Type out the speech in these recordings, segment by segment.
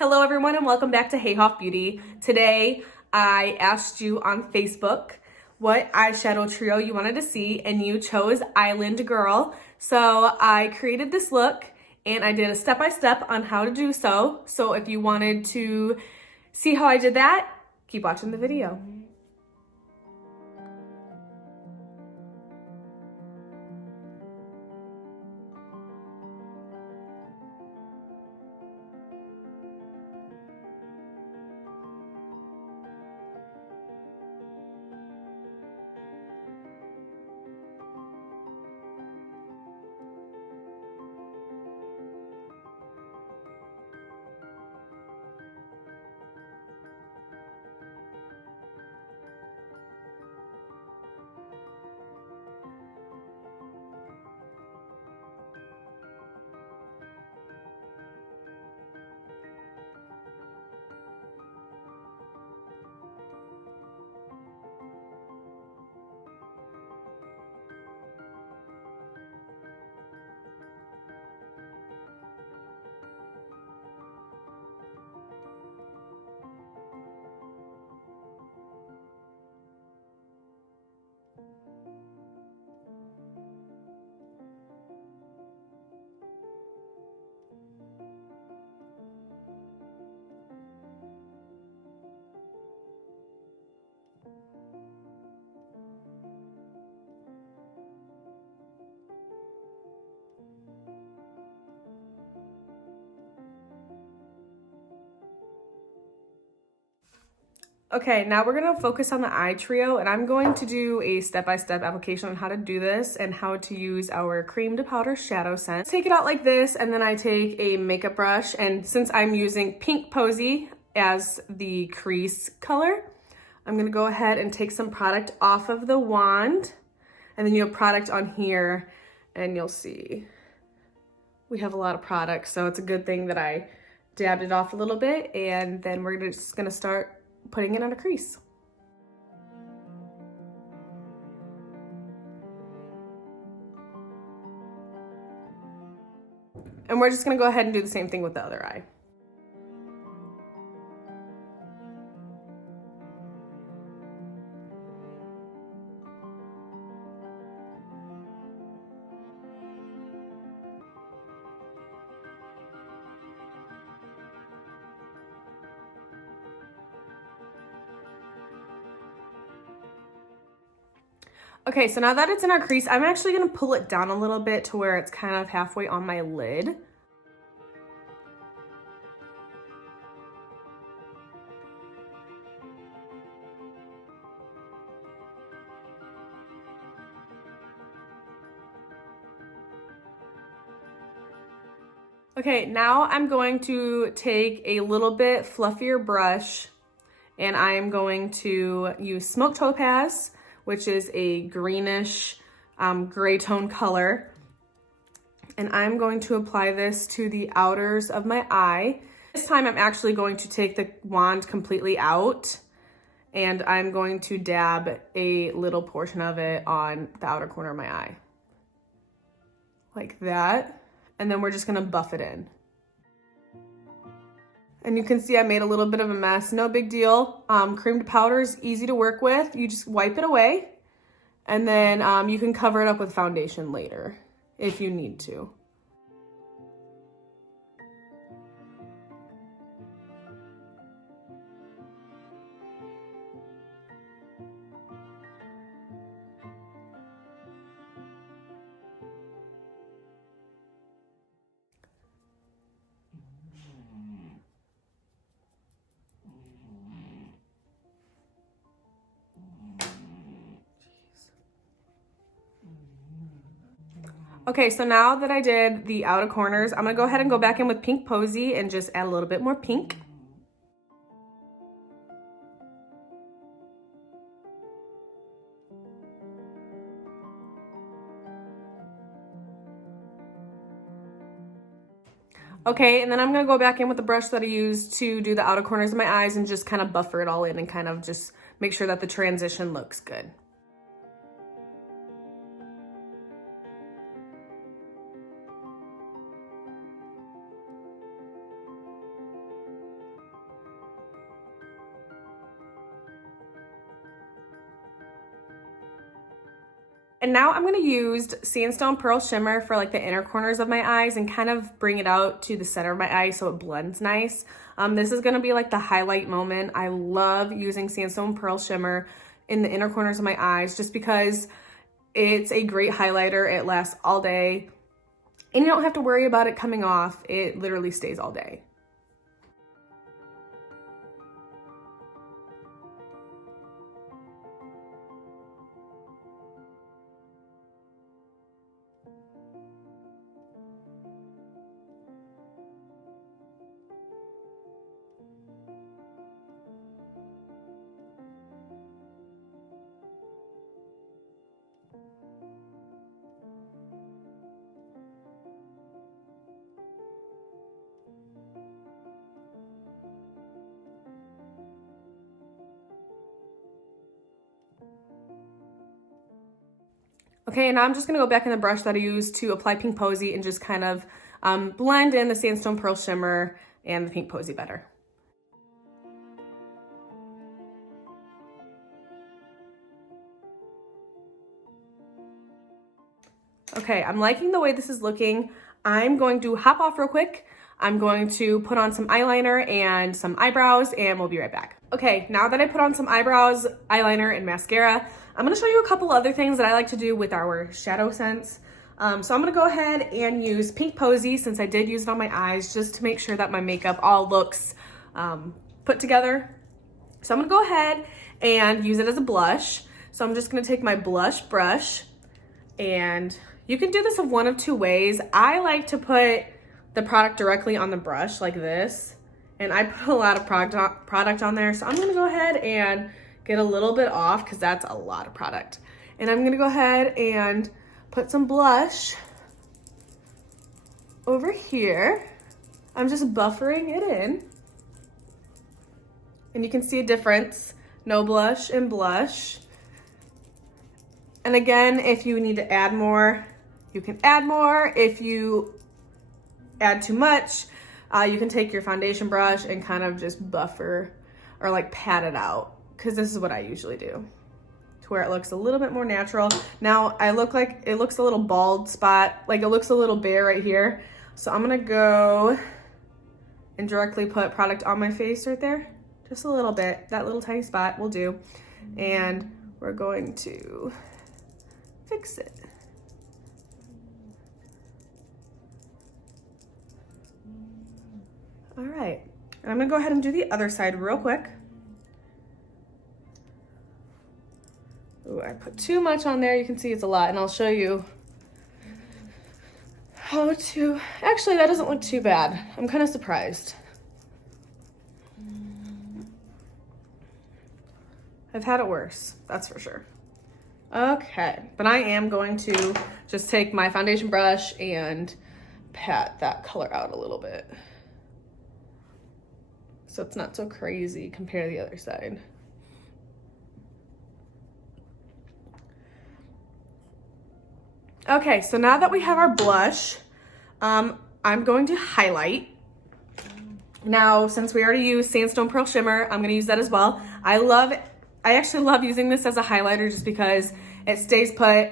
Hello everyone and welcome back to Hey Hoff Beauty. Today I asked you on Facebook what eyeshadow trio you wanted to see and you chose Island Girl. So I created this look and I did a step-by-step on how to do so. So if you wanted to see how I did that, keep watching the video. Okay, now we're gonna focus on the eye trio and I'm going to do a step-by-step application on how to do this and how to use our cream to powder SHADOWSENSE. Take it out like this and then I take a makeup brush, and since I'm using Pink Posy as the crease color, I'm gonna go ahead and take some product off of the wand, and then you have product on here and you'll see we have a lot of product, so it's a good thing that I dabbed it off a little bit, and then we're just gonna start putting it on a crease. And we're just gonna go ahead and do the same thing with the other eye. Okay, so now that it's in our crease, I'm actually gonna pull it down a little bit to where it's kind of halfway on my lid. Okay, now I'm going to take a little bit fluffier brush and I am going to use Smoke Topaz, which is a greenish gray tone color. And I'm going to apply this to the outers of my eye. This time I'm actually going to take the wand completely out and I'm going to dab a little portion of it on the outer corner of my eye. Like that. And then we're just gonna buff it in. And you can see I made a little bit of a mess, no big deal. Cream to powder is easy to work with. You just wipe it away and then you can cover it up with foundation later if you need to. Okay, so now that I did the outer corners, I'm gonna go ahead and go back in with Pink Posy and just add a little bit more pink. Okay, and then I'm gonna go back in with the brush that I used to do the outer corners of my eyes and just kind of buffer it all in and kind of just make sure that the transition looks good. And now I'm gonna use Sandstone Pearl Shimmer for like the inner corners of my eyes and kind of bring it out to the center of my eye so it blends nice. This is gonna be like the highlight moment. I love using Sandstone Pearl Shimmer in the inner corners of my eyes just because it's a great highlighter. It lasts all day and you don't have to worry about it coming off. It literally stays all day. Okay, and now I'm just gonna go back in the brush that I used to apply Pink Posy and just kind of blend in the Sandstone Pearl Shimmer and the Pink Posy better. Okay, I'm liking the way this is looking. I'm going to hop off real quick. I'm going to put on some eyeliner and some eyebrows and we'll be right back. Okay, now that I put on some eyebrows, eyeliner, and mascara, I'm gonna show you a couple other things that I like to do with our SHADOWSENSE. So I'm gonna go ahead and use Pink Posy since I did use it on my eyes just to make sure that my makeup all looks put together. So I'm gonna go ahead and use it as a blush. So I'm just gonna take my blush brush, and you can do this in one of two ways. I like to put the product directly on the brush like this, and I put a lot of product on there. So I'm gonna go ahead and get a little bit off because that's a lot of product. And I'm gonna go ahead and put some blush over here. I'm just buffering it in. And you can see a difference, no blush and blush. And again, if you need to add more, you can add more. If you add too much, you can take your foundation brush and kind of just buffer or like pat it out, because this is what I usually do to where it looks a little bit more natural. Now I look like it looks a little bald spot, like it looks a little bare right here. So I'm gonna go and directly put product on my face right there. Just a little bit, that little tiny spot will do. And we're going to fix it. All right, and I'm gonna go ahead and do the other side real quick. Ooh, I put too much on there. You can see it's a lot, and I'll show you how to, actually that doesn't look too bad. I'm kind of surprised. I've had it worse, that's for sure. Okay, but I am going to just take my foundation brush and pat that color out a little bit, so it's not so crazy compared to the other side. Okay, so now that we have our blush, I'm going to highlight. Now, since we already used Sandstone Pearl Shimmer, I'm gonna use that as well. I actually love using this as a highlighter just because it stays put,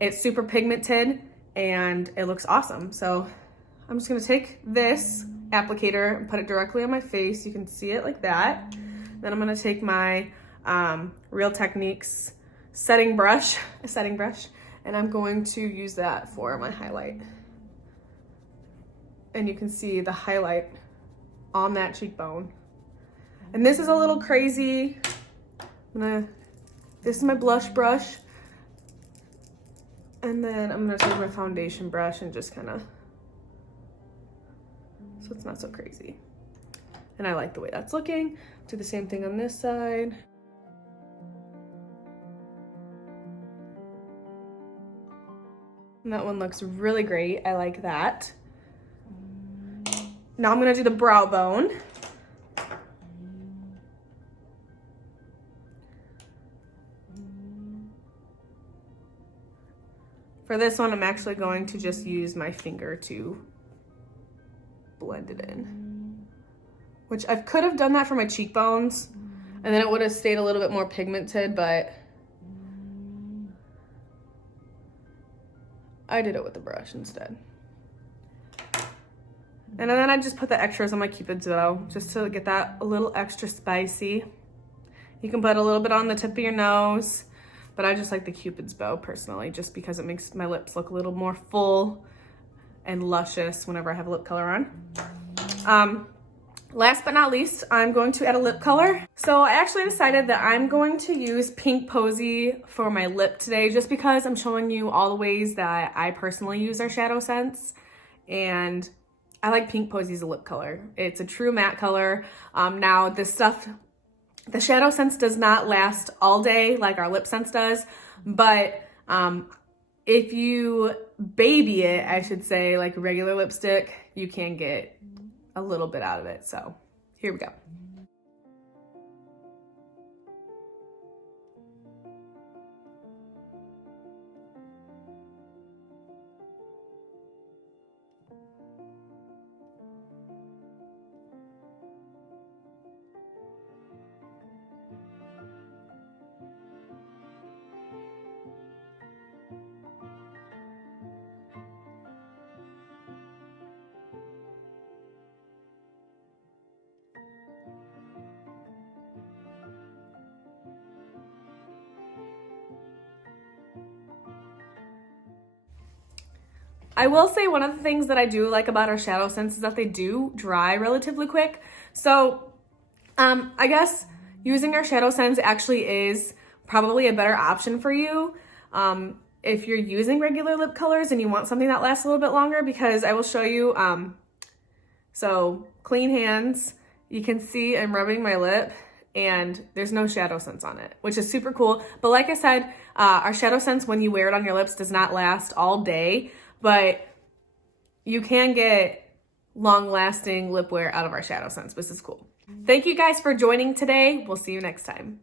it's super pigmented, and it looks awesome. So I'm just gonna take this applicator and put it directly on my face. You can see it like that. Then I'm gonna take my Real Techniques setting brush, and I'm going to use that for my highlight. And you can see the highlight on that cheekbone. And this is a little crazy. This is my blush brush. And then I'm gonna take my foundation brush and just kind of, so it's not so crazy. And I like the way that's looking. Do the same thing on this side. And that one looks really great. I like that. Now I'm gonna do the brow bone. For this one, I'm actually going to just use my finger to blend it in. Which I could have done that for my cheekbones, and then it would have stayed a little bit more pigmented, but I did it with the brush instead. And then I just put the extras on my Cupid's bow just to get that a little extra spicy. You can put a little bit on the tip of your nose, but I just like the Cupid's bow personally, just because it makes my lips look a little more full and luscious whenever I have lip color on. Last but not least, I'm going to add a lip color. So I actually decided that I'm going to use Pink Posy for my lip today, just because I'm showing you all the ways that I personally use our SHADOWSENSE. And I like Pink Posy as a lip color. It's a true matte color. Now this stuff, the SHADOWSENSE does not last all day like our lip sense does, but if you baby it, I should say, like regular lipstick, you can get a little bit out of it. So here we go. I will say one of the things that I do like about our SHADOWSENSE is that they do dry relatively quick. So I guess using our SHADOWSENSE actually is probably a better option for you if you're using regular lip colors and you want something that lasts a little bit longer, because I will show you. So clean hands, you can see I'm rubbing my lip and there's no SHADOWSENSE on it, which is super cool. But like I said, our SHADOWSENSE, when you wear it on your lips, does not last all day. But you can get long-lasting lip wear out of our SHADOWSENSE, which is cool. Thank you guys for joining today. We'll see you next time.